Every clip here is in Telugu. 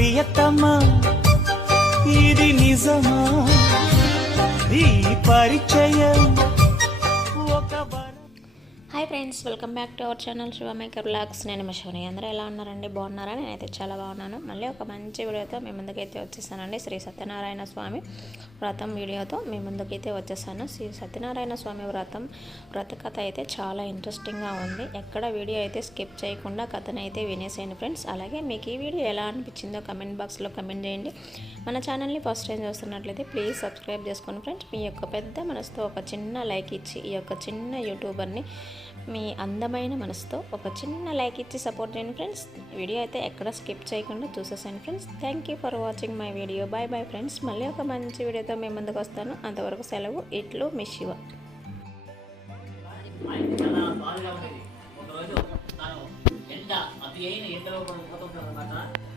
ప్రియతమా ఇది నిజమా ఈ పరిచయం ఒక hi friends, welcome back to our channel Shiva maker blogs. నేను మిషోని. అందరూ ఎలా ఉన్నారండి? బాగున్నారా? నేనైతే చాలా బాగున్నాను. మళ్ళీ ఒక మంచి వీడియోతో మీ ముందుకైతే వచ్చేసానండి. శ్రీ సత్యనారాయణ స్వామి వ్రతం వీడియోతో మీ ముందుకైతే వచ్చేసాను. శ్రీ సత్యనారాయణ స్వామి వ్రత కథ అయితే చాలా ఇంట్రెస్టింగ్గా ఉంది. ఎక్కడ వీడియో అయితే స్కిప్ చేయకుండా కథను అయితే వినేసేయండి ఫ్రెండ్స్. అలాగే మీకు ఈ వీడియో ఎలా అనిపించిందో కమెంట్ బాక్స్లో కమెంట్ చేయండి. మన ఛానల్ని ఫస్ట్ టైం చూస్తున్నట్లయితే ప్లీజ్ సబ్స్క్రైబ్ చేసుకోండి ఫ్రెండ్స్. మీ యొక్క పెద్ద మనసుతో ఒక చిన్న లైక్ ఇచ్చి ఈ యొక్క చిన్న యూట్యూబర్ని మీ అందమైన మనసుతో ఒక చిన్న లైక్ ఇచ్చి సపోర్ట్ చేయండి ఫ్రెండ్స్. వీడియో అయితే ఎక్కడ స్కిప్ చేయకుండా చూసేసాను friends. Thank you for watching my video. Bye bye friends. మళ్ళీ ఒక మంచి వీడియోతో మేము ముందుకు వస్తాను. అంతవరకు సెలవు. ఇట్లు మీ శివ.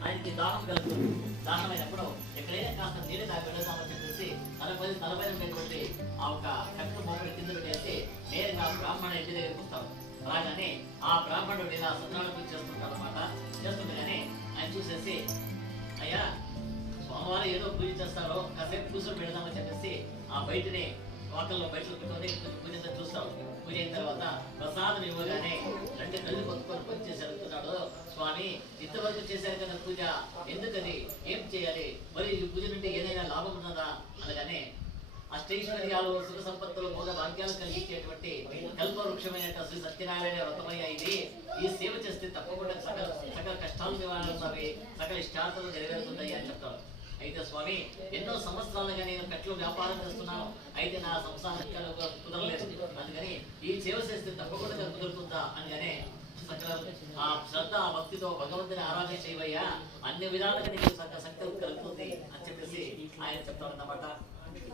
ఆయనకి దాహం కలుగుతుంది. దాహమైనప్పుడు ఎక్కడైనా కాస్త నీళ్ళు తాగి వెళ్ళదామని చెప్పేసి తలపైన ఉన్నటువంటి ఆ ఒక కట్టు మొక్కలు కింద పెట్టేసి నేరుగా బ్రాహ్మణ ఇంటి దగ్గరికి వస్తాం. రాగానే ఆ బ్రాహ్మణుడు ఇలా సత్యనారాయణ పూజ చేస్తుంటాడు అనమాట. చేస్తుండగానే ఆయన చూసేసి, అయ్యా స్వామివారు ఏదో పూజ చేస్తారో కాసేపు కూర్చొని పెడదామని చెప్పేసి ఆ బయటనే వాకల్లో బయటలో కూర్చొని పూజ చూస్తాం. పూజ అయిన తర్వాత ప్రసాదం ఇవ్వగానే రెండు కళ్ళు కొట్టుకొని పూజ చేసి అడుగుతున్నాడు, స్వామి ఇంతవరకు చేశారు కదా పూజ, ఎందుకని, ఏం చేయాలి, మరి ఈ పూజ నుండి ఏదైనా లాభం ఉన్నదా అనగానే అష్టైశ్వర్యాలు, సుఖ సంపత్తులు, భోగ భాగ్యాలు కలిగించేటువంటి కల్పవృక్షమైన శ్రీ సత్యనారాయణ వ్రతమయ్య ఇది. ఈ సేవ చేస్తే తప్పకుండా సకల కష్టాలు నివారణవుతాయి, సకల ఇష్టార్థాలు నెరవేరుతున్నాయి అని చెప్తారు. అయితే స్వామి ఎన్నో సంవత్సరాలుగా నేను కట్లు వ్యాపారం చేస్తున్నాను, అయితే నా సంసారం కుదరలేదు, అందుకని ఈ సేవ చేస్తే తప్పకుండా కుదురుతుందా అనగానే సకల ఆ శ్రద్ధ భక్తితో భగవంతుని ఆరాధన చేయవయ్యా, అన్ని విధాలుగా నీకు సకల శక్తి కలుగుతుంది అని చెప్పేసి ఆయన చెప్తారన్నమాట.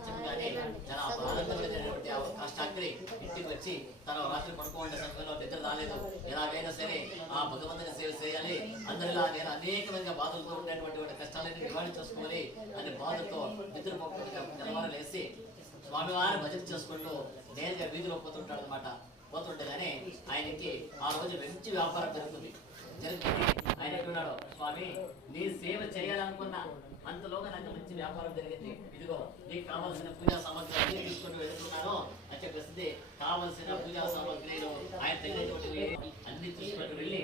చెప్పగానే చాలా ఆనందమైనటువంటి కష్టాగ్రి ఇంటికి వచ్చి తన రాత్రి పడుకోండి సమయంలో నిద్ర రాలేదు. ఎలాగైనా సరే ఆ భగవంతుని సేవ చేయాలి, అందరిలా నేను అనేకమైన బాధలతో ఉండేటువంటి కష్టాలన్నీ నివారణ చేసుకోవాలి అనే బాధతో నిద్రపోకుండా తెల్లవారు లేసి స్వామివారిని భజన చేసుకుంటూ నేరుగా వీధిలో పోతుంటాడు అనమాట. పోతుండగానే ఆయనకి ఆ రోజు మంచి వ్యాపారం జరుగుతుంది. ఆయన ఎట్టున్నాడు, స్వామి నీ సేవ చేయాలనుకున్నా అంతలోగా నాకు మంచి వ్యాపారం జరిగింది, ఇదిగో నీకు కావాల్సిన పూజా సామాగ్రి అన్ని తీసుకుంటూ వెళ్తున్నాను అని చెప్పేసి కావలసిన పూజా సామాగ్రిలు ఆయన తగినటువంటివి అన్ని తీసుకుంటూ వెళ్ళి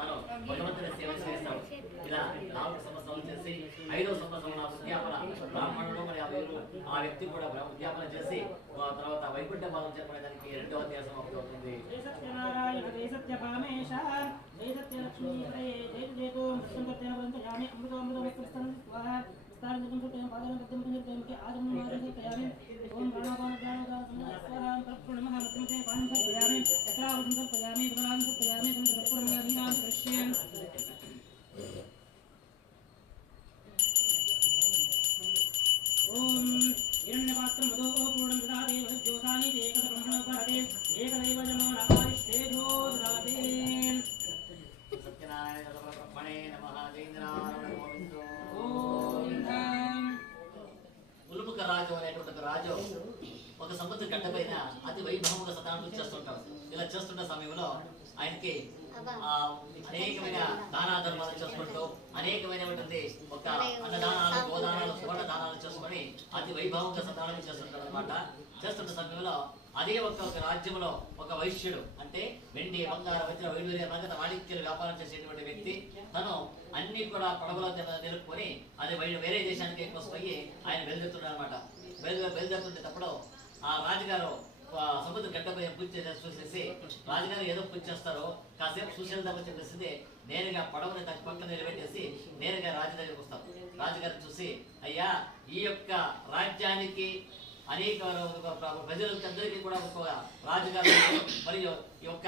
మనం భగవంతుని సేవ చేస్తాం. ఇలా 4 సంవత్సరాలు చేసి 5వ సంవత్సరం నా ఉద్యాపన బ్రాహ్మణుడు మరి ఆ వ్యక్తి కూడా ఉద్యాపన చేసి తర్వాత వైకుంఠ భాగం చెప్పడానికి 2వ అధ్యాయం సమాప్తి అవుతుంది. రాజు అనేటువంటి రాజు ఒక సముద్ర గడ్డ పైన అతి వైభవంగా సత్యనారాయణ పూజ చేస్తుంటాడు. ఇలా చేస్తున్న సమయంలో ఆయనకి అనేకమైన దానా ధర్మాలు చేసుకుంటూ అనేకమైనటువంటి ఒక అన్నదానాలు, గోదానాలు, సువర్ణ దానాలు చేసుకొని అతి వైభవంగా సత్యనారాయణ చేస్తుంటాడు అనమాట. చేస్తున్న సమయంలో అదే ఒక రాజ్యంలో ఒక వైశ్యుడు, అంటే వెండి, బంగారం, వజ్ర, వైడూర్య, నగద, వాణిజ్యాలు వ్యాపారం చేసేటువంటి వ్యక్తి తను అన్ని కూడా పడవలో నిలుపుకొని అది వేరే దేశానికి పోయి ఆయన బయలుదేరుతున్నాడు అనమాట. బయలుదేరుతుంటేటప్పుడు ఆ రాజుగారు సముద్ర గడ్డపై పూజ చూసేసి, రాజుగారు ఏదో పూజ చేస్తారో కాసేపు చూసేద్దామని చెప్పేసి నేరుగా పడవని తన పక్కన నిలబెట్టేసి నేరుగా రాజు దగ్గరికి వస్తారు. రాజుగారు చూసి, అయ్యా ఈ యొక్క రాజ్యానికి అనేక ప్రజలందరికీ కూడా ఒక రాజుగారు మరియు ఈ యొక్క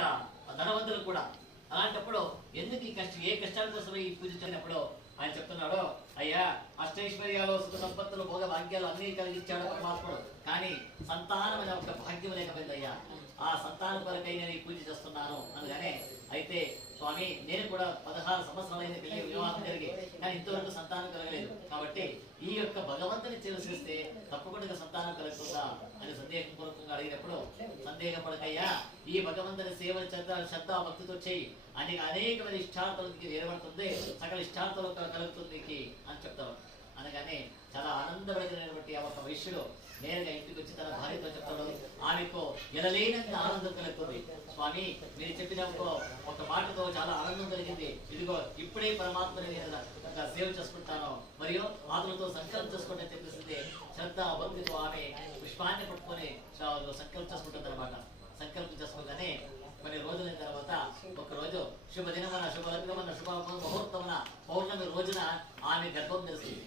ధనవంతులు కూడా, అలాంటప్పుడు ఎందుకు ఏ కష్టాల కోసం ఈ పూజ చేసినప్పుడు ఆయన చెప్తున్నాడు, అయ్యా అష్టైశ్వర్యాలు, సుఖ సంపత్తులు, భోగ భాగ్యాలు అన్ని కలిగించాడు పరమాత్ముడు, కానీ సంతానం అనే ఒక భాగ్యం లేకపోయింది అయ్యా, ఆ సంతానం కొరకై నేను ఈ పూజ చేస్తున్నాను అనగానే, అయితే స్వామి నేను కూడా 16 సంవత్సరాలైన పెళ్లి వివాహం జరిగి కానీ ఇంతవరకు సంతానం కలగలేదు, కాబట్టి ఈ యొక్క భగవంతుని చేస్తే తప్పకుండా సంతానం కలుగుతుందా అని సందేహపూర్వకంగా అడిగినప్పుడు, సందేహపడకయ్యా, ఈ భగవంతుని సేవలు శ్రద్ధ భక్తితో చేయి, అనేకమైన ఇష్టార్థులకి నెరవేరుతుంది, సకల ఇష్టార్థులు కలుగుతుంది అని చెప్తారు. అనగానే చాలా ఆనందపడినటువంటి ఆ ఒక వైశ్యుడు నేరుగా ఇంటికి వచ్చి తన భార్యతో చెప్తాడు. ఆమెకు ఎనలేనంత ఆనందం కలుగుతుంది. స్వామి, మీరు చెప్పిన ఒక మాటతో చాలా ఆనందం కలిగింది. ఇదిగో ఇప్పుడే పరమాత్మని సేవ చేసుకుంటాను మరియు ఆతులతో సంకల్పం చేసుకుంటే చెప్పేసింది. శ్రద్ధ భక్తితో ఆమె పుష్పాన్ని పట్టుకొని సంకల్పం చేసుకుంటుంది అనమాట. సంకల్పం చేసుకోగానే కొన్ని రోజుల తర్వాత ఒక రోజు శుభదినమన శుభలగ్నమన శుభ ముహూర్తమన పౌర్ణమి రోజున ఆమె గర్భం ధరిస్తుంది.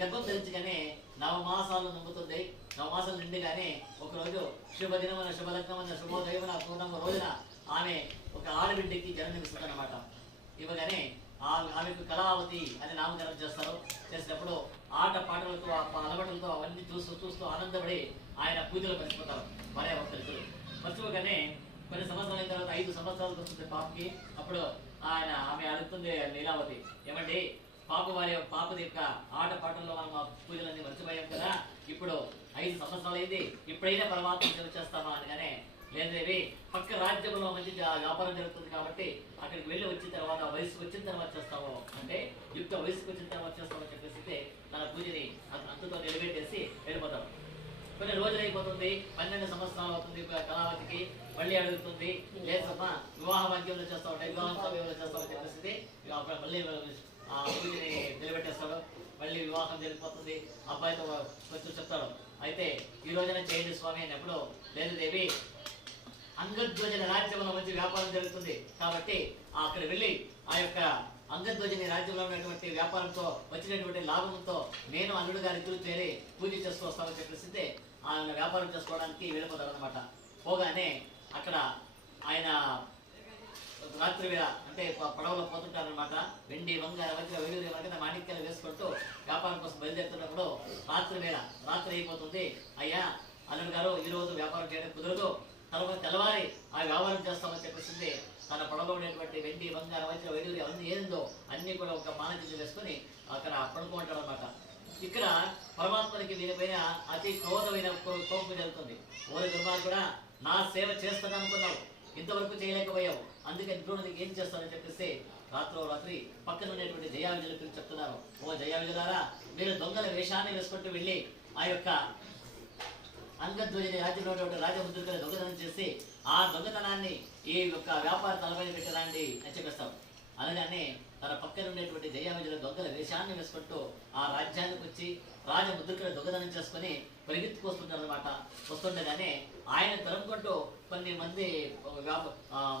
గర్భం ధరించగానే 9 మాసాలు నమ్ముతుంది. 9 మాసాలు నిండిగానే ఒకరోజు శుభదినమన శుభలగ్నమన శుభోదయమన పూర్ణమ రోజున ఆమె ఒక ఆడబిడ్డకి జన్మనిస్తుంది అనమాట. ఇవ్వగానే ఆమెకు కళావతి అని నామకరణం చేస్తారు. చేసినప్పుడు ఆట పాటలతో అలవాటులతో అవన్నీ చూస్తూ ఆనందపడి ఆయన పూజలు మర్చిపోతారు. భార్య భర్తలు మర్చిపోగానే కొన్ని సంవత్సరాల తర్వాత 5 సంవత్సరాలకు వస్తుంది పాపకి. అప్పుడు ఆమె అడుగుతుంది లీలావతి, ఏమండి పాపది యొక్క ఆట పాటల్లో మనం ఆ పూజలన్నీ మర్చిపోయాం కదా, ఇప్పుడు 5 సంవత్సరాలు అయింది, ఇప్పుడైనా పరమాత్మ సేవ చేస్తామా అనగానే, లేదేవి పక్క రాజ్యంలో మంచి వ్యాపారం జరుగుతుంది కాబట్టి అక్కడికి వెళ్ళి వచ్చిన తర్వాత వయసుకు వచ్చిన తర్వాత చేస్తాము అంటే, యుక్త వయసుకు వచ్చిన తర్వాత చేస్తామని చెప్పేసి తన పూజని అంతతో నిలబెట్టేసి వెళ్ళిపోతాం. కొన్ని రోజులు అయిపోతుంది, 12 సంవత్సరాలు అవుతుంది. కళావతికి మళ్ళీ అడుగుతుంది, లేదమ్మా వివాహ భాగ్యంలో చేస్తావు, వివాహ సమయంలో చేస్తామని చెప్పేసి అప్పుడు మళ్ళీ ఆ పూజని నిలబెట్టేస్తాడు. మళ్ళీ వివాహం జరిగిపోతుంది. అబ్బాయితో కొంచెం చెప్తాడు, అయితే ఈ రోజున చేయండి స్వామి అన్నప్పుడు, లేదు దేవి అంగధ్వజన రాజ్యంలో మంచి వ్యాపారం జరుగుతుంది కాబట్టి అక్కడ వెళ్ళి ఆ యొక్క అంగధ్వజని రాజ్యంలో ఉన్నటువంటి వ్యాపారంతో వచ్చినటువంటి లాభంతో నేను అల్లుడు గారి ఇద్దరు చేరి పూజ చేస్తూ వస్తామని చెప్పేసి ఆయన వ్యాపారం చేసుకోవడానికి వెళ్ళిపోతాడు అనమాట. పోగానే అక్కడ ఆయన రాత్రి వేళ అంటే పడవలో పోతుంటారనమాట. వెండి బంగార వజ్ర వైడూర్య మాణిక్యాలు వేసుకుంటూ వ్యాపారం కోసం బయలుదేరుతున్నప్పుడు రాత్రి అయిపోతుంది. అయ్యా అల్లుడు గారు ఈ రోజు వ్యాపారం చేయడం కుదరదు, తర్వాత తెల్లవారి ఆ వ్యాపారం చేస్తామని చెప్పేసింది. తన పడవలో ఉండేటువంటి వెండి బంగార వజ్ర వైడూర్య అవన్నీ ఏందో అన్ని కూడా ఒక మానకింద వేసుకొని అక్కడ పడుకుంటాడు అనమాట. ఇక్కడ పరమాత్మనికి వీరిపైన అతి క్రోధమైన కోపం జరుగుతుంది. ఓరి దుర్మార్గుడా, నా సేవ చేస్తాను అనుకున్నావు, ఇంతవరకు చేయలేకపోయావు, అందుకని ఇప్పుడు నీకు ఏం చేస్తానని చెప్పేసి రాత్రి పక్కన ఉండేటువంటి జయావిజులు పిలిచి చెప్తున్నారు. ఓ జయావిజులారా, మీరు దొంగల వేషాన్ని వేసుకుంటూ వెళ్ళి ఆ యొక్క అంగధ్వజని రాజ్యంలో రాజముద్రికలు దొంగతనం చేసి ఆ దొంగతనాన్ని ఈ యొక్క వ్యాపార తలపైన పెట్టరాండి అని చెప్పేస్తాం. అనగానే తన పక్కన ఉండేటువంటి జయావిజుల దొంగల వేషాన్ని వేసుకుంటూ ఆ రాజ్యానికి వచ్చి రాజముద్రికలు దొంగతనం చేసుకుని పరిగెత్తుకొస్తుంటారు అనమాట. వస్తుండగానే ఆయన తరుముకుంటూ కొన్ని మంది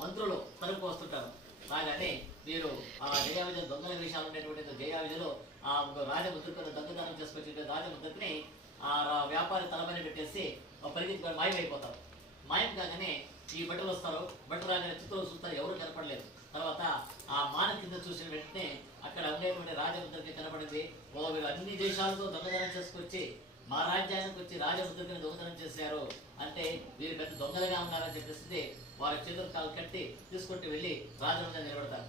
మంత్రులు తరుపు వస్తుంటారు. రాగానే మీరు ఆ జయావిజుల దొంగల వేషాలు ఉండేటువంటి జయావిజులు ఆ రాజముద్రికలు దొంగతనం చేసుకొచ్చి రాజముద్రికని ఆ వ్యాపారి తలపైన పెట్టేసి పరిగెత్తుకొని మాయమైపోతారు. మాయం కాగానే ఈ బట్టలు వస్తారు. బట్టలు రాగానే చిత్తులు చూస్తారు, ఎవరు కనపడలేదు. తర్వాత ఆ మాన కింద చూసిన వెంటనే అక్కడ ఉండేటువంటి రాజముద్రకి కనపడింది. ఓ వీళ్ళు అన్ని దేశాలతో దొంగతనం చేసుకొచ్చి మా రాజ్యానికి వచ్చి రాజముద్రని దొంగతనం చేశారు అంటే వీరు పెద్ద దొంగలుగా ఉన్నారని చెప్పేసి వారి చేతులు కాలు కట్టి తీసుకుంటూ వెళ్ళి రాజముద్ర నిలబడతారు.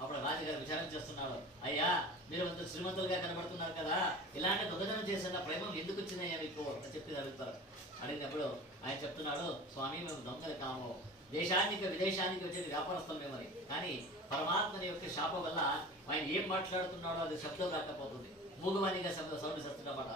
అప్పుడు రాజుగారు విచారణ చేస్తున్నాడు, అయ్యా మీరు అంత శ్రీమంతులుగా కనబడుతున్నారు కదా, ఇలాంటి దొంగతనం చేసిన ప్రేమం ఎందుకు వచ్చినాయా మీకు అని చెప్పి అడుగుతారు. అడిగినప్పుడు ఆయన చెప్తున్నాడు, స్వామి మేము దొంగలు కాము, దేశానికి విదేశానికి వచ్చేది వ్యాపారస్తులు మేమని, కానీ పరమాత్మని యొక్క శాపం వల్ల ఆయన ఏం మాట్లాడుతున్నాడో అది శబ్దం రాకపోతుంది, మూగువాణిగా సౌండ్ చేస్తున్నమాట.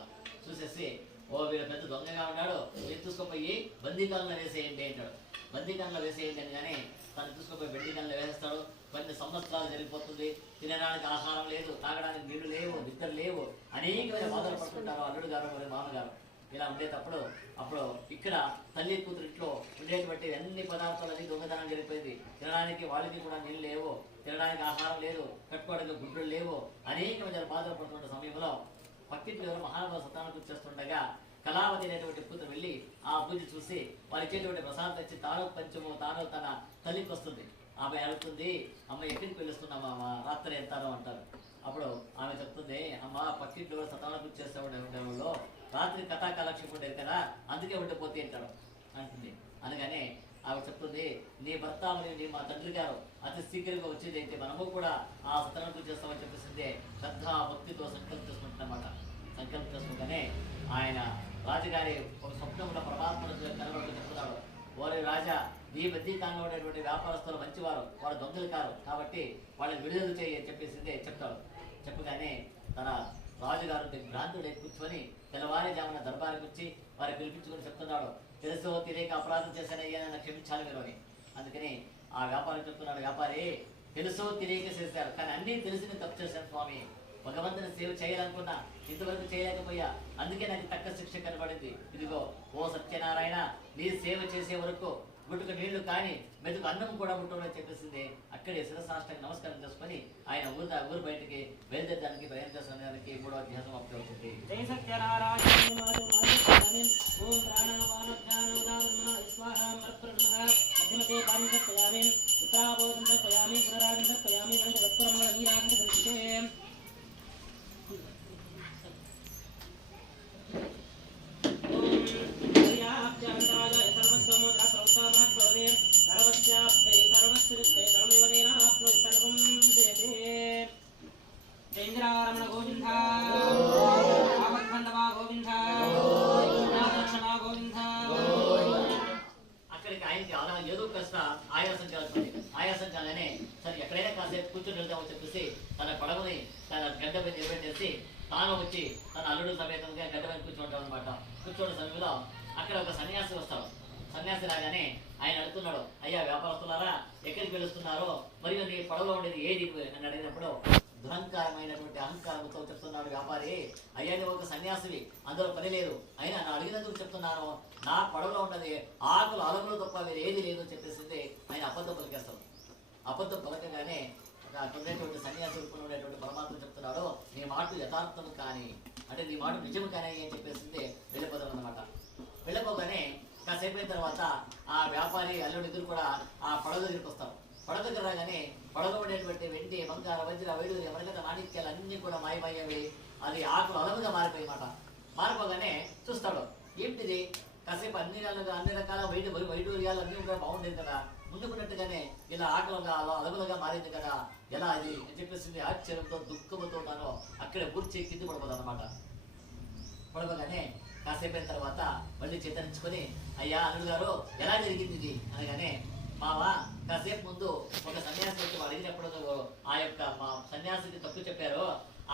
చూసేసి ఓ వీడు పెద్ద దొంగగా ఉన్నాడు, మీరు తీసుకుపోయి బందీకాలంలో వేసేయండి అంటాడు. బందీకాలంలో వేసేయండి అని కానీ తను తీసుకుపోయి బందీకాలంలో వేసేస్తాడు. కొన్ని సంవత్సరాలు జరిగిపోతుంది. తినడానికి ఆహారం లేదు, తాగడానికి నీళ్లు లేవు, నిద్ర లేవు, అనేకమైన బాధలు పడుతుంటారు అల్లుడు గారు మరియు మామగారు. ఇలా ఉండేటప్పుడు అప్పుడు ఇక్కడ తల్లి కూతురిట్లో ఉండేటువంటి అన్ని పదార్థాలన్నీ దొంగతనం జరిగిపోయింది. తినడానికి వాళ్ళకి కూడా నీళ్ళు లేవు, తినడానికి ఆహారం లేదు, కట్టుకోవడానికి గుడ్డలు లేవు, అనేకమైన బాధలు పడుతున్న సమయంలో పక్కింటి ఎవరు మహానుభావ సత్తానం చేస్తుండగా కళావతి అనేటువంటి కూతురు వెళ్ళి ఆ పూజ చూసి వారి ఇచ్చేటువంటి ప్రసాదం తెచ్చి తాను పంచము తాను తన తల్లికి వస్తుంది. ఆమె అడుగుతుంది, అమ్మ ఎక్కడికి వెళ్ళిస్తున్నామా, రాత్రి వెళ్తాను అంటారు. అప్పుడు ఆమె చెప్తుంది, అమ్మ పక్కింట్లో సతాన పూజ చేస్తూ ఉండేవాళ్ళు రాత్రి కథా కాలక్షేపం ఉండేది కదా, అందుకే ఉండిపోతే అంటాడు అంటుంది. అనగానే ఆవిడ చెప్తుంది, నీ భర్త మరియు మా తండ్రి గారు అతి శీఘ్రంగా వచ్చేది అయితే మనము కూడా ఆ సత్యనారాయణ చేస్తామని చెప్పేసిందే శ్రద్ధ భక్తితో సంకల్పం చేసుకుంటున్నమాట. సంకల్పం చేసుకుంటేనే ఆయన రాజుగారి ఒక స్వప్నంలో పరమాత్మను కనబడుతూ చెప్తున్నాడు, ఓరి రాజా, నీ మధ్యకాలంలో ఉండేటువంటి వ్యాపారస్తులు మంచివారు, వారు దొంగలు కారు, కాబట్టి వాళ్ళని విడుదల చేయి చెప్పేసిందే చెప్తాడు. చెప్పగానే తన రాజుగారు భ్రాంతుడై కూర్చొని తెల్లవారుజామున దర్బారికి వచ్చి వారిని పిలిపించుకొని చెప్తున్నాడు, తెలుసో తెలియక అపరాధం చేశానయ్యా, నన్ను క్షమించాలి మీరు అని. అందుకని ఆ వ్యాపారం చెప్తున్నాడు, వ్యాపారి తెలుసో తెలియక చేశారు, కానీ అన్నీ తెలిసి నేను తప్పు చేశాను స్వామి, భగవంతుని సేవ చేయాలనుకున్నా ఇంతవరకు చేయలేకపోయా, అందుకే నాకు తక్క శిక్ష కనబడింది. ఇదిగో ఓ సత్యనారాయణ, నీ సేవ చేసే వరకు గుట్టుకు నీళ్లు కానీ మెతుకు అన్నం కూడా ముట్టమని చెప్పేసింది. అక్కడే శిరసాష్టంగా నమస్కారం చేసుకొని ఆయన ఊరు బయటికి బయలుదేరడానికి ప్రయత్నించడానికి 3వ అధ్యాయం సమాప్తి అవుతుంది. జై సత్యనారాయణ జైంద్రారమణ గోవింద ఆపద్బంధవా గోవింద రక్షణా గోవింద. అక్కడికి ఆయనకి అలా ఏదో కాస్త ఆయాసం కలుగుతుంది. ఆయాసం కాగానే సరే ఎక్కడైనా కాసేపు కూర్చొని వెళ్దామని చెప్పేసి తన పడవని తన గడ్డ మీద నిలబెట్టేసి తాను వచ్చి తన అల్లుడు సమేతంగా గడ్డ మీద కూర్చుంటాం అనమాట. కూర్చోన్న సమయంలో అక్కడ ఒక సన్యాసి వస్తాడు. సన్యాసి రాగానే ఆయన అడుగుతున్నాడు, అయ్యా వ్యాపారస్తులారా, ఎక్కడికి వెళుస్తున్నారో, మరియు నీ పడవలో ఉండేది ఏది అని అడిగినప్పుడు దురహంకారమైనటువంటి అహంకారంతో చెప్తున్నాడు వ్యాపారి, అయ్యా నువ్వు ఒక సన్యాసివి, అందులో పని లేదు, అయినా నా అడిగినందుకు చెప్తున్నాను, నా పడవలో ఉన్నది ఆకులు అలములు తప్ప వేరే ఏది లేదు అని చెప్పేసింది. ఆయన అబద్ధం పలికేస్తాడు. అబద్ధం పలకగానే ఉండేటువంటి సన్యాసి ఉండేటువంటి పరమాత్మ చెప్తున్నాడు, నీ మాట యథార్థం కానీ, అంటే నీ మాట నిజం కానీ అని చెప్పేసింది. వెళ్ళిపోతాం అన్నమాట. వెళ్ళిపోగానే కాసేపు అయిన తర్వాత ఆ వ్యాపారి అల్లుడి ఇద్దరు కూడా ఆ పడవ దగ్గరికి వస్తారు. పడవ దగ్గర రాగానే పడవలో ఉండేటువంటి వెండి, బంగార, వజ్ర, వైడూర్య, మరగత, మాణిక్యాలు అన్నీ కూడా మాయమయ్యేవి. అది ఆకులు అలముగా మారిపోయి మాట. మారిపోగానే చూస్తాడు, ఏంటిది, కాసేపు అన్ని రకాల వైడూర్యాలు అన్నీ కూడా బాగుండేది కదా, ముందుకున్నట్టుగానే ఇలా ఆకలిగా అలములుగా మారింది కదా, ఎలా అది అని చెప్పేసి ఆశ్చర్యంతో దుఃఖంతో తాను అక్కడే పూర్తి కింది పడిపోతాను అనమాట. పడవగానే కాసేపు అయిన తర్వాత మళ్ళీ చేతరించుకొని, అయ్యా అల్లుడు గారు ఎలా జరిగింది ఇది అనగానే, మావా కాసేపు ముందు ఒక సన్యాసి వచ్చి అడిగినప్పుడు ఆ యొక్క మా సన్యాసికి తప్పు చెప్పారు,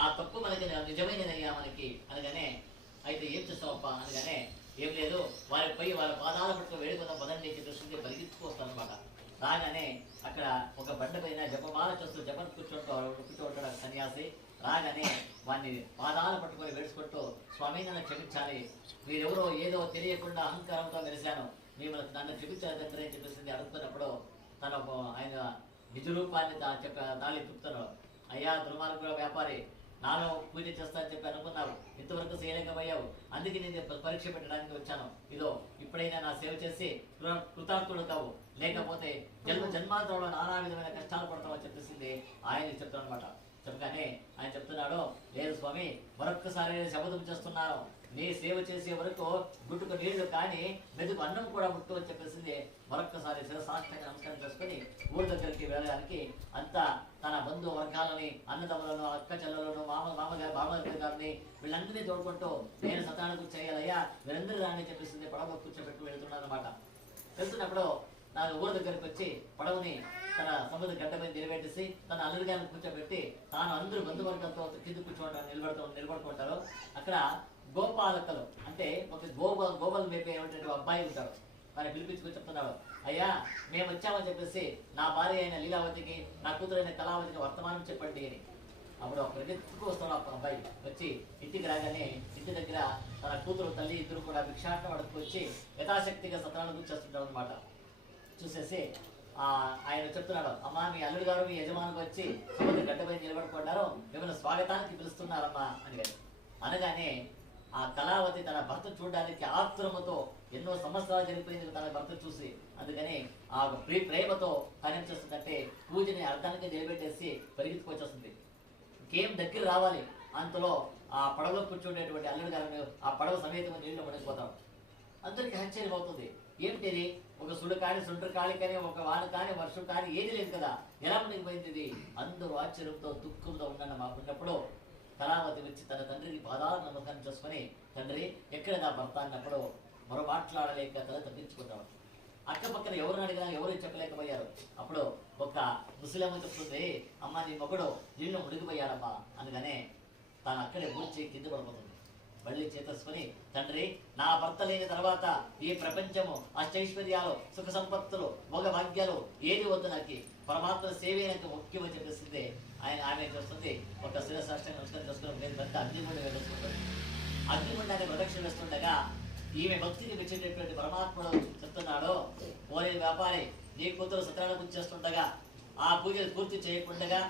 ఆ తప్పు మనకి నిజమైనదయ్యా మనకి అనగానే, అయితే ఏం చేస్తావప్ప అనగానే, ఏం లేదు, వారిపై వారి పాదాల పట్టుకు వేడుకుందాం పదండి చెప్పేసి పరిగెత్తుకొస్తాను అనమాట. రాగానే అక్కడ ఒక బండ పైన జపమాల చేస్తూ జపం కూర్చోంటాడు సన్యాసి. రాగానే వాడిని పాదాలు పట్టుకొని వేడుచుకుంటూ, స్వామి నన్ను క్షమించాలి, మీరెవరో ఏదో తెలియకుండా అహంకారంతో మెరిశాను, మేము నన్ను క్షమించాలి దగ్గర అని చెప్పేసి అడుగుతున్నప్పుడు తన ఆయన నిజ రూపాన్ని తాళి చెప్తున్నాడు. అయ్యా దుర్మార్గుల వ్యాపారి, నాలో పూజ చేస్తానని చెప్పి అనుకున్నావు, ఇంతవరకు చేయలేకపోయావు, అందుకే నేను పరీక్ష పెట్టడానికి వచ్చాను. ఇదో ఇప్పుడైనా నా సేవ చేసి కృతార్థుడు కావు, లేకపోతే జన్మాంతరంలో నానా విధమైన కష్టాలు పడతావు అని చెప్పేసింది ఆయన చెప్తాను అనమాట. చెప్పగానే ఆయన చెప్తున్నాడు, లేదు స్వామి, మరొక్కసారి శపథం చేస్తున్నాను, నీ సేవ చేసే వరకు గుట్టుకు నీళ్లు కానీ మెతుకు అన్నం కూడా ముట్టు అని చెప్పేసింది. మరొక్కసారి శిరసాష్టంగా నమస్కారం చేసుకుని ఊరి దగ్గరికి వెళ్ళడానికి అంతా తన బంధు వర్గాలని, అన్నదమ్ములను, అక్క చెల్లెలను, మామగారి గారిని వీళ్ళందరినీ తోడుకుంటూ నేను సతానికి చేయాలయ్యా, వీరందరూ రాని చెప్పేసింది. పడవ కూర్చోబెట్టి వెళ్తున్నాను అనమాట. వెళ్తున్నప్పుడు నాకు ఊరి దగ్గరికి వచ్చి పడవని తన సముద్ర గడ్డ మీద నిలబెట్టేసి తన అల్లుడి గారిని కూర్చోబెట్టి తాను అందరూ బంధువర్గంతో కింద నిలబడుకుంటారు. అక్కడ గోపాలకలు అంటే ఒక గోబలు మేపేటువంటి అబ్బాయి ఉంటాడు. వారిని పిలిపించుకొని చెప్తున్నాడు, అయ్యా మేము వచ్చామని చెప్పేసి నా భార్య అయిన లీలావతికి, నా కూతురు అయిన కళావతికి వర్తమానం చెప్పండి అని. అప్పుడు ఒక ప్రజెత్తుకు వస్తాడు ఆ అబ్బాయి. వచ్చి ఇంటికి రాగానే ఇంటి దగ్గర తన కూతురు, తల్లి ఇద్దరు కూడా భిక్షాటం అడుగు వచ్చి యథాశక్తిగా సత్రాలను కూర్చేస్తుంటాడు అనమాట. చూసేసి ఆయన చెప్తున్నాడు, అమ్మా మీ అల్లుడు గారు మీ యజమానికి వచ్చి సముద్ర గడ్డపై నిలబడుకున్నారు, మిమ్మల్ని స్వాగతానికి పిలుస్తున్నారమ్మా అని. అనగానే ఆ కళావతి తన భర్త చూడడానికి ఆత్రమతో, ఎన్నో సంవత్సరాలు జరిగిపోయింది తన భర్త చూసి, అందుకని ఆ ప్రేమతో కార్యం చేస్తుందంటే పూజని అర్థానికి నిలబెట్టేసి పరిగెత్తుకొచ్చేస్తుంది. ఇంకేం దగ్గర రావాలి, అంతలో ఆ పడవలో కూర్చుండేటువంటి అల్లుడు గారిని ఆ పడవ సమేతంగా నీళ్ళు మునిగిపోతాడు. అందరికీ ఆశ్చర్యం అవుతుంది, ఏమిటి ఒక సుడు కానీ సుంటరు కాళి కానీ ఒక వాన కానీ వర్షం కానీ ఏది లేదు కదా, ఎలా మునిగిపోయింది ఇది? అందరూ ఆశ్చర్యంతో దుఃఖంతో ఉన్నప్పుడు కళావతి వచ్చి తన తండ్రికి పాదాలు నమస్కారం చేసుకుని, తండ్రి ఎక్కడ నా భర్త అన్నప్పుడు మరో మాట్లాడలేక తల తప్పించుకుంటాడు. అక్కపక్కన ఎవరిని అడిగినా ఎవరు చెప్పలేకపోయారు. అప్పుడు ఒక ముసలమ్మ చెప్తుంది, అమ్మ నీ మొగుడు నీళ్ళు మునిగిపోయాడమ్మా అనగానే తాను అక్కడే ఊడ్చి కింద పడిపోతుంది. మళ్ళీ చేతసుకుని, తండ్రి నా భర్త లేని తర్వాత ఈ ప్రపంచము అష్టైశ్వర్యాలు సుఖ సంపత్తులు భోగ భాగ్యాలు ఏది వద్దు, నాకు పరమాత్మ సేవే నాకు ముఖ్యమని చెప్పేసింది. ఆమె చేస్తుంది ఒక శిరసాష్టం నమస్కారం చేసుకుని నేను పెద్ద అగ్నిగుండం వేసుకుంటాడు. అగ్నిగుండాన్ని ప్రదక్షిణ వేస్తుండగా ఈమె భక్తికి మెచ్చేటటువంటి పరమాత్ముడు చెప్తున్నాడు, ఓరే వ్యాపారి నీ కూతురు సత్యనారాయణ పూజ చేస్తుండగా ఆ పూజలు పూర్తి చేయకుండా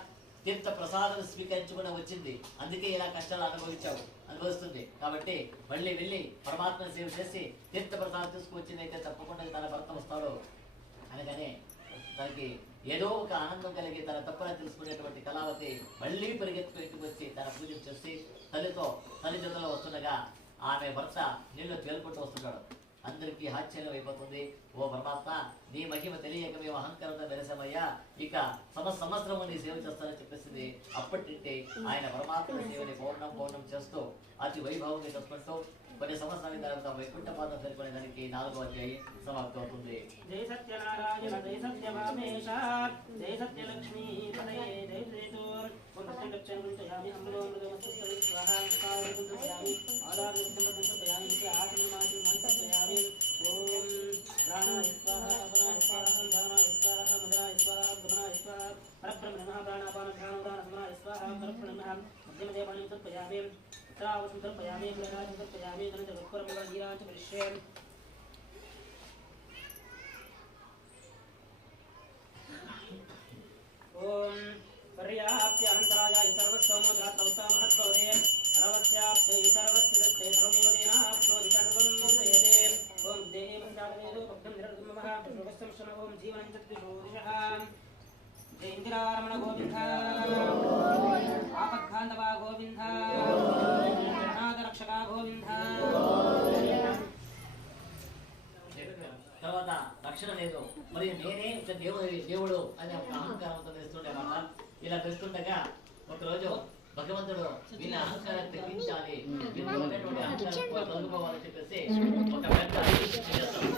తీర్థ ప్రసాదం స్వీకరించకుండా వచ్చింది, అందుకే ఇలా కష్టాలు అనుభవిస్తుంది. కాబట్టి మళ్ళీ వెళ్ళి పరమాత్మ సేవ చేసి తీర్థ ప్రసాదం తీసుకువచ్చిందైతే తప్పకుండా తన భర్త వస్తాడు అనగానే తనకి ఏదో ఒక ఆనందం కలిగి తన తప్పున తెలుసుకునేటువంటి కళావతి మళ్ళీ పరిగెత్తుకు వచ్చి తన పూజ చేసి తల్లి జతలో వస్తుండగా ఆమె భర్త నీళ్ళు తేలుకుంటూ వస్తున్నాడు. అందరికీ ఆశ్చర్యం అయిపోతుంది. ఓ పరమాత్మ నీ మహిమ తెలియక మేము అహంకారంతో వెలసామయ్యా, ఇక సంవత్సరము నీ సేవ చేస్తానని చెప్పేసింది. అప్పటి ఆయన పరమాత్మ సేవని పౌర్ణం చేస్తూ అతి వైభవంగా చెప్పుకుంటూ కొన్ని సంవత్సరాల తర్వాత వైకుంఠ పాదం పేర్కొనే దానికి 4వ అధ్యాయం సమాప్తం అవుతుంది. జై సత్యనారాయణ జై సత్యభామేశ జై సత్యలక్ష్మీ పదయే జై శ్రీతోర్ గచ్చామి అమృతమస్తమి స్వాహాయామి ఆదాయామి ఆత్మమాసి మంత్రయామి ఓం ప్రాణాయ స్వాహ అపరాయ స్వాహ ధానాయ స్వాహ మధురాయ స్వాహ గమనాయ స్వాహ పరబ్రహ్మణ ప్రాణాపాన ధ్యానోదాన సమాయ స్వాహ పరబ్రహ్మణ మధ్యమదేవాణి సంపయామి సంతర్పయామి ప్రజాం సంపయామి గణజగత్పరమ నీరాంచ పరిశ్రయం ఓం పర్యాప్య అంతరాయ సర్వస్వముద్రాతౌతా మహద్భవదే సర్వస్యాప్తే సర్వస్యదత్తే సర్వమేవదేనాప్నోతి సర్వం మోదయతే ఓం దేహే మందావేదో భక్తం నిరర్గమః భగవస్తం ఓం జీవనం చతుర్దిశోదిశః జై ఇందిరారమణ గోవింద ఆపద్బాంధవ గోవింద జగన్నాథ రక్షక గోవింద. తర్వాత రక్షణ లేదు, మరి నేనే దేవుడు అని ఒక అహంకారంతో వేస్తుండేమాట. ఇలా వేస్తుండగా ఒకరోజు భగవంతుడు వీళ్ళ అహంకారాన్ని తగ్గించాలి, తొలగిపోవాలని చెప్పేసి ఒక పెద్ద అడవి సృష్టి చేస్తాడు.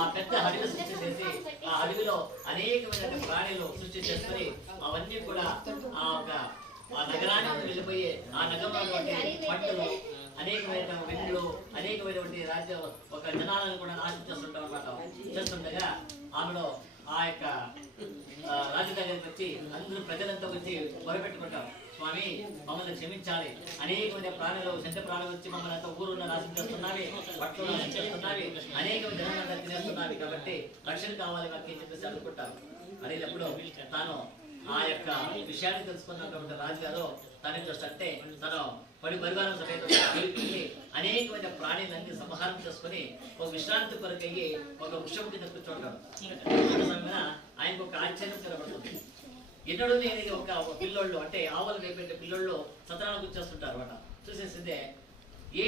ఆ పెద్ద అడవి సృష్టి చేసి ఆ అడవిలో అనేకమైన ప్రాణులు సృష్టి చేసుకుని అవన్నీ కూడా ఆ నగరానికి వెళ్ళిపోయి ఆ నగరంలో పంటలు అనేకమైన వెన్నులు అనేకమైనటువంటి రాజ్య ఒక జనాలను కూడా నాశనం చేస్తుంటాం అన్నమాట. చేస్తుండగా ఆమెలో ఆ యొక్క రాజు దగ్గరికి వచ్చి అందరూ ప్రజలంతా వచ్చి మొరపెట్టుకుంటారు, స్వామి మమ్మల్ని క్షమించాలి, అనేకమైన ప్రాణులు చెడ్డ ప్రాణులు వచ్చి మమ్మల్ని అంతా ఊరున్న నాశనం చేస్తున్నావి, పట్టులు నాశనం చేస్తున్నావి, అనేక జనాలంతా తినేస్తున్నావి, కాబట్టి రక్షణ కావాలి మాకు చెప్పేసి అనుకుంటారు. అడిగినప్పుడు తాను ఆ యొక్క విషయాన్ని తెలుసుకున్నటువంటి రాజుగారు తన అంటే తను పరివారం సమేతంగా అనేకమైన ప్రాణులన్నీ సంహారం చేసుకుని ఒక విశ్రాంతి కొరకయ్యి ఒక వృక్షం కింద కూర్చుంటాడు. ఆయనకు ఒక ఆశ్చర్యం కనబడుతుంది. ఎన్నడూ నేను ఒక పిల్లోళ్ళు అంటే ఆవులు రేపే పిల్లోళ్ళు సత్యనారాయణ కూర్చేస్తుంటారు అన్నమాట. చూసేసిందే ఏ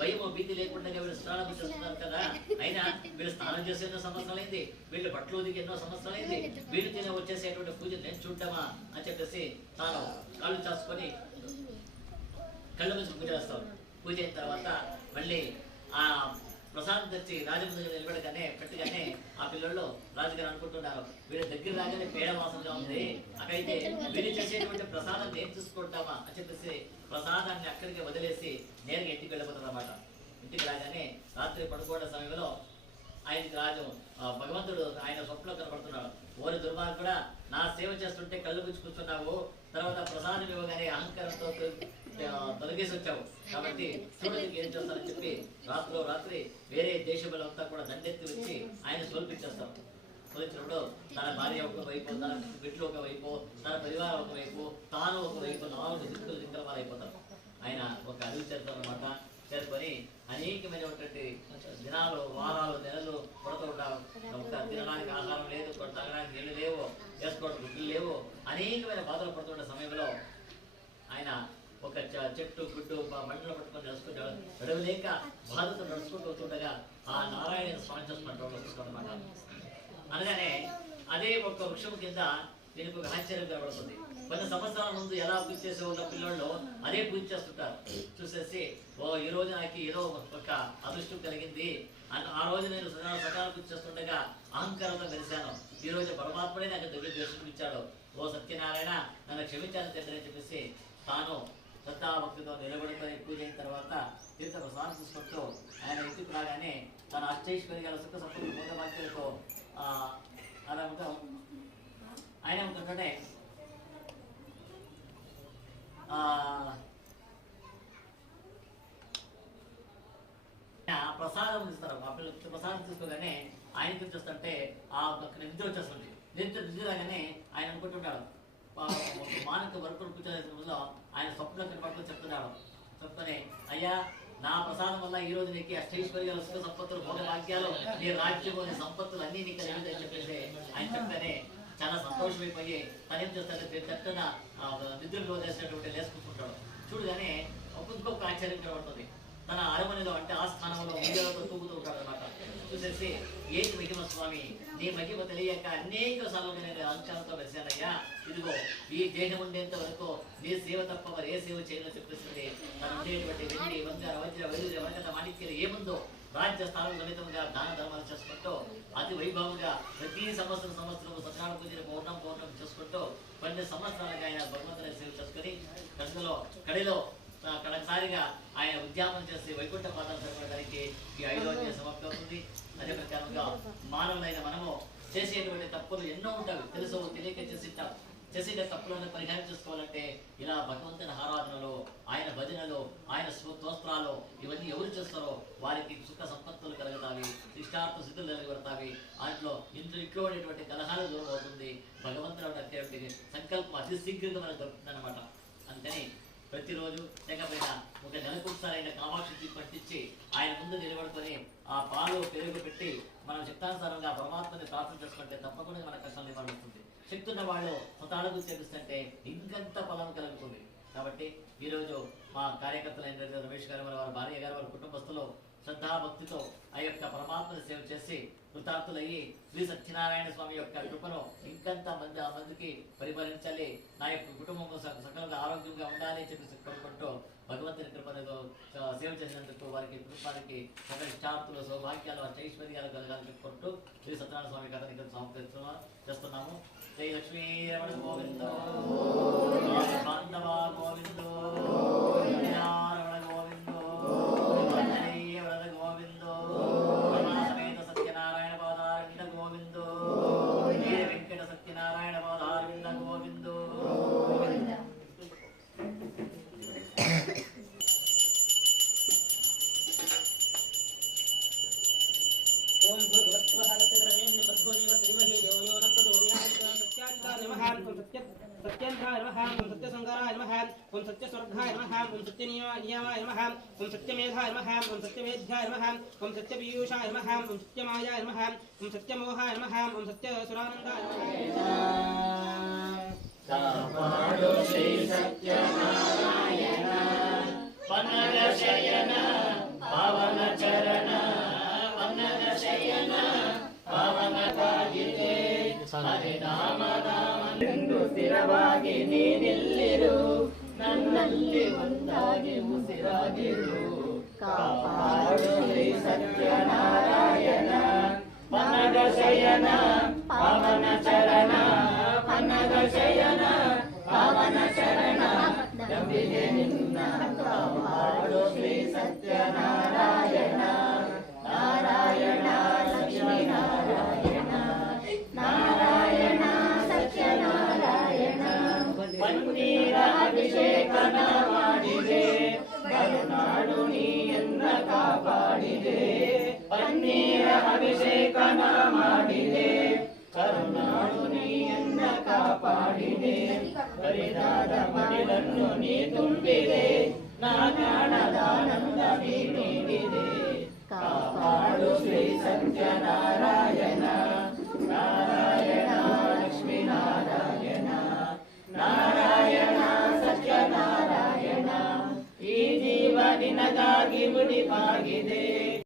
భయమో భీతి లేకుండా వీళ్ళు స్నానం చేస్తున్నారు కదా, అయినా వీళ్ళు స్నానం చేసే ఎన్నో సంవత్సరాలైంది, వీళ్ళు బట్టలు ఉదికి ఎన్నో సంవత్సరాలైంది, వీళ్ళు తినే వచ్చేసేటువంటి పూజ నేను చూడటమా అని చెప్పేసి తాను కాళ్ళు చాసుకొని కళ్ళు మంచి పూజ చేస్తాడు. పూజ అయిన తర్వాత మళ్ళీ ఆ ప్రసాదం తెచ్చి రాజముందు నిలబడగానే పెట్టగానే ఆ పిల్లల్లో రాజుగారు అనుకుంటున్నారు, వీళ్ళ దగ్గర రాగానే పేడ వాసనగా ఉంది, అక్కడైతే వీళ్ళు చేసేటువంటి ప్రసాదం నేను చూసుకుంటామా అని చెప్పేసి ప్రసాదాన్ని అక్కడికి వదిలేసి నేరుగా ఇంటికి వెళ్ళిపోతారు అన్నమాట. ఇంటికి రాగానే రాత్రి పడుకోవడం సమయంలో ఆయనకి రాజు భగవంతుడు ఆయన స్వప్నంలో కనపడుతున్నాడు. ఓరి దుర్మార్గుడా, నా సేవ చేస్తుంటే కళ్ళు పుచ్చి కూర్చున్నావు, తర్వాత ప్రసాదం ఇవ్వగానే అహంకారంతో తొలగేసి వచ్చావు, కాబట్టి చూడడానికి ఏం చేస్తారని చెప్పి రాత్రి వేరే దేశంలో కూడా దండెత్తి వచ్చి ఆయన సోల్పించేస్తాం. సోలించినప్పుడు తన భార్య ఒకవైపు, తన బిడ్డలు ఒకవైపు, తన పరివారం ఒకవైపు, తాను ఒకవైపు 4 దిక్కులు దిక్కల అయిపోతారు. ఆయన ఒక అడవి చేరుతారు అన్నమాట. చేరుకొని అనేకమైనటువంటి దినాలు, వారాలు, నెలలు పడుతూ ఉంటారు. ఒక తినడానికి ఆహారం లేదు, తాగడానికి నీళ్ళు లేవు, వేసుకోవడానికి గుడ్లు లేవు, అనేకమైన బాధలు పడుతున్న సమయంలో ఆయన ఒక చెట్టు గుడ్డు మంటలు పట్టుకొని నడుచుకుంటాడు. నడవలేక బాధతో నడుచుకుంటూ వస్తుండగా ఆ నారాయణ స్వామి వస్తుంటాడు అనమాట. అనగానే అదే ఒక వృక్షం కింద దీనికి ఒక ఆశ్చర్యం కనబడుతుంది. కొన్ని సంవత్సరాల ముందు ఎలా పూజ చేసే ఉన్న పిల్లల్లో అదే పూజ చేస్తుంటారు. చూసేసి ఈ రోజు నాకు ఏదో ఒక అదృష్టం కలిగింది, ఆ రోజు నేను సకాల పూజ చేస్తుండగా అహంకారంతో వెలిశాను, ఈ రోజు పరమాత్మనే నాకు దగ్గర దర్శనం ఇచ్చాడు, ఓ సత్యనారాయణ నన్ను క్షమించాలని తండ్రి అని చెప్పేసి తాను శ్రద్ధాభక్తితో నిలబడుకొని పూజ అయిన తర్వాత తీర్థ ప్రసాదం తీసుకుంటూ ఆయన ఇంటికి రాగానే తన అష్టైశ్వర్యాల సుఖ సంపద మూఢవాక్యాలతో అలా ఆయన ఏమంటుంటే ప్రసాదం ఇస్తారు. ఆ పిల్లలు ప్రసాదం తీసుకోగానే ఆయన చూస్తుంటే ఆ నిద్ర వచ్చేస్తుంది. నిద్ర రాగానే ఆయన అనుకుంటున్నాడు, మానక వరకు కూర్చోలో ఆయన స్వప్నం కనపడుతూ చెప్తున్నాడు. చెప్తూనే అయ్యా నా ప్రసాదం వల్ల ఈ రోజు నీకు అష్టైశ్వర్యాలు సుఖ సంపత్తులు భోగ భాగ్యాలు నీ రాజ్యము నీ సంపత్తులు అన్ని నీకు కలిగిందని చెప్పేసి ఆయన చెప్తానే చాలా సంతోషమైపోయి తనేం చేస్తాడంటే చట్టన నిద్రలో వేసినటువంటి లేసుకుంటుంటాడు. చూడగానే ఇంకొక ఆశ్చర్యం కనబడుతుంది. తన అరమనిలో అంటే ఆ స్థానంలో ముందులతో తూగుతూ ఉంటాడు అనమాట. చూసేసి ఏంటి మహిమ స్వామి, నీ మహిమ తెలియక అనేక సార్లు నేను అంశాలతో వెలిశానయ్యా, ఇదిగో ఈ దేహం ఉండేంత వరకు నీ సేవ తప్ప మరి ఏ సేవ చేయాలో చెప్పేస్తుంది. తను ఉండేటువంటి వెండి బంగారు వజ్ర వైద్య వర్గత మాణిక్యలు ఏముందో రాజ్య స్థానం సమితంగా దాన ధర్మాలు చేసుకుంటూ అతి వైభవంగా ప్రతి సంవత్సరం సత్యనారాయణ పూజలు పౌర్ణం చేసుకుంటూ కొన్ని సంవత్సరాలుగా ఆయన భగవంతుని సేవ చేసుకుని గంగలో కడిలో కడసారిగా ఆయన ఉద్యాపన చేసి వైకుంఠ పాదాలు జరపడానికి ఈ 5వ అధ్యాయం సమాప్తి అవుతుంది. అదే ప్రకారంగా మానవులైన మనము చేసేటువంటి తప్పులు ఎన్నో ఉంటాయి, తెలుసు తెలియక చేసే తప్పులను పరిహారం చేసుకోవాలంటే ఇలా భగవంతుని ఆరాధనలో, ఆయన భజనలో, ఆయన స్తోత్రాలు ఇవన్నీ ఎవరు చేస్తారో వారికి సుఖ సంపత్తులు కలుగుతాయి, ఇష్టార్థ సిద్ధులు కలగబడతాయి. దాంట్లో ఇంట్లో ఉండేటువంటి కలహాలు దూరం అవుతుంది, భగవంతుడు సంకల్పం అతి శీఘ్రంగా మనకు దొరుకుతుంది అనమాట. అందుకని ప్రతిరోజు లేకపోయినా ఒక నెలకొకసారైన కామాక్షి పట్టించి ఆయన ముందు నిలబడుకొని ఆ పాలు పెరుగు పెట్టి మనం శక్తానుసారంగా పరమాత్మని ప్రార్థన చేసుకుంటే తప్పకుండా మన కష్టాలు నివారిస్తుంది. శక్తి ఉన్న వాళ్ళు స్వతాలకు చేపిస్తుంటే ఇంకంత ఫలం కలుగుతుంది. కాబట్టి ఈరోజు మా కార్యకర్తలైన రమేష్ గారు, వారి భార్య గారు, వారి కుటుంబస్తులు శ్రద్ధాభక్తితో ఆ యొక్క పరమాత్మని సేవ చేసి కృతార్థులయ్యి శ్రీ సత్యనారాయణ స్వామి యొక్క కృపను ఇంకంత మందికి పరిపాలించాలి, నా యొక్క కుటుంబం సకలంగా ఆరోగ్యంగా ఉండాలి అని చెప్పి కోరుకుంటూ భగవంతుని కృపను సేవ చేసినందుకు వారికి కుటుంబానికి సకల ఇష్టార్థులు సౌభాగ్యాలు అష్టైశ్వర్యాలు కలగాలని చెప్పుకుంటూ శ్రీ సత్యనారాయణ స్వామి కథని సమర్పిస్తున్నాము చేస్తున్నాము. శ్రీ లక్ష్మీ రమణ గోవిందో, బాంధవ గోవిందో, రమణ గోవిందో, గోవిందో, సమేత సత్యనారాయణ పాదారవింద గోవిందో, వెంకట సత్యనారాయణ పాదారవింద గోవిందో. ఓం భూర్భువస్వః తత్సవితుర్వరేణ్యం భర్గో దేవस्य ధీమహి ధియో యో నః ప్రచోదయాత్. సత్యాచ్యుతాయ నమః, ఓం సత్యంధాయ నమః, ఓం సత్యసంగారాయ నమః, ఓం సత్యస్వర్గాయ నమః, ఓం సత్యనియమాయ నమః, ఓం సత్యమేధాయ నమః, ఓం సత్యవేద్యాయ నమః, ఓం సత్యపీయూషాయ నమః, ఓం సత్యమాయాయ నమః, ఓం సత్యమోహాయ నమః, ఓం సత్యసురానందాయ కాపాడు శ్రీ సత్యనారాయణ పన్నగ శయన పవన చరణ, పన్నగ శయన పవన ಕಾಗಿತೆ ಹರಿನಾಮ ನಾಮನೆಂದು ಸ್ಥಿರವಾಗಿ ನೀನಿಲ್ಲಿರು, ನನ್ನಲ್ಲಿ ಒಂದಾಗಿ ಉಸಿರಾಗಿರು. ಕಾಪಾಡು ಶ್ರೀ ಸತ್ಯನಾರಾಯಣ ಪನ್ನಗ ಶಯನ ಪವನ ಚರಣ, ಪನ್ನಗ ಶಯನ ಪವನ ಚರಣ, ನಂಬಿದೆ ನಿನ್ನ ಕಾಪಾಡು ಶ್ರೀ ಸತ್ಯನಾರಾಯಣ. ನಾರಾಯಣ ಲಕ್ಷ್ಮೀ ನಾರಾಯಣ, ನಾರಾಯಣ ಸತ್ಯನಾರಾಯಣ. ಪನ್ನೀರ ಅಭಿಷೇಕನ ಮಾಡಿದೆ, ಕರುನಾಡು ನೀಯನ್ನ ಕಾಪಾಡಿದೆ. ಪನ್ನೀರ ಅಭಿಷೇಕನ ಮಾಡಿದೆ, ಕರುನಾಡು ನೀಯನ್ನ ಕಾಪಾಡಿದೆ. ಬರಿದಾದ ಮಡಿಲನ್ನು ನೀ ತುಂಬಿದೆ, ನಾ ಕಾಣದಾನಂದ ನೀಡಿದೆ. ಕಾಪಾಡು ಶ್ರೀ ಸತ್ಯನಾರಾಯಣ, ನಾರಾಯಣ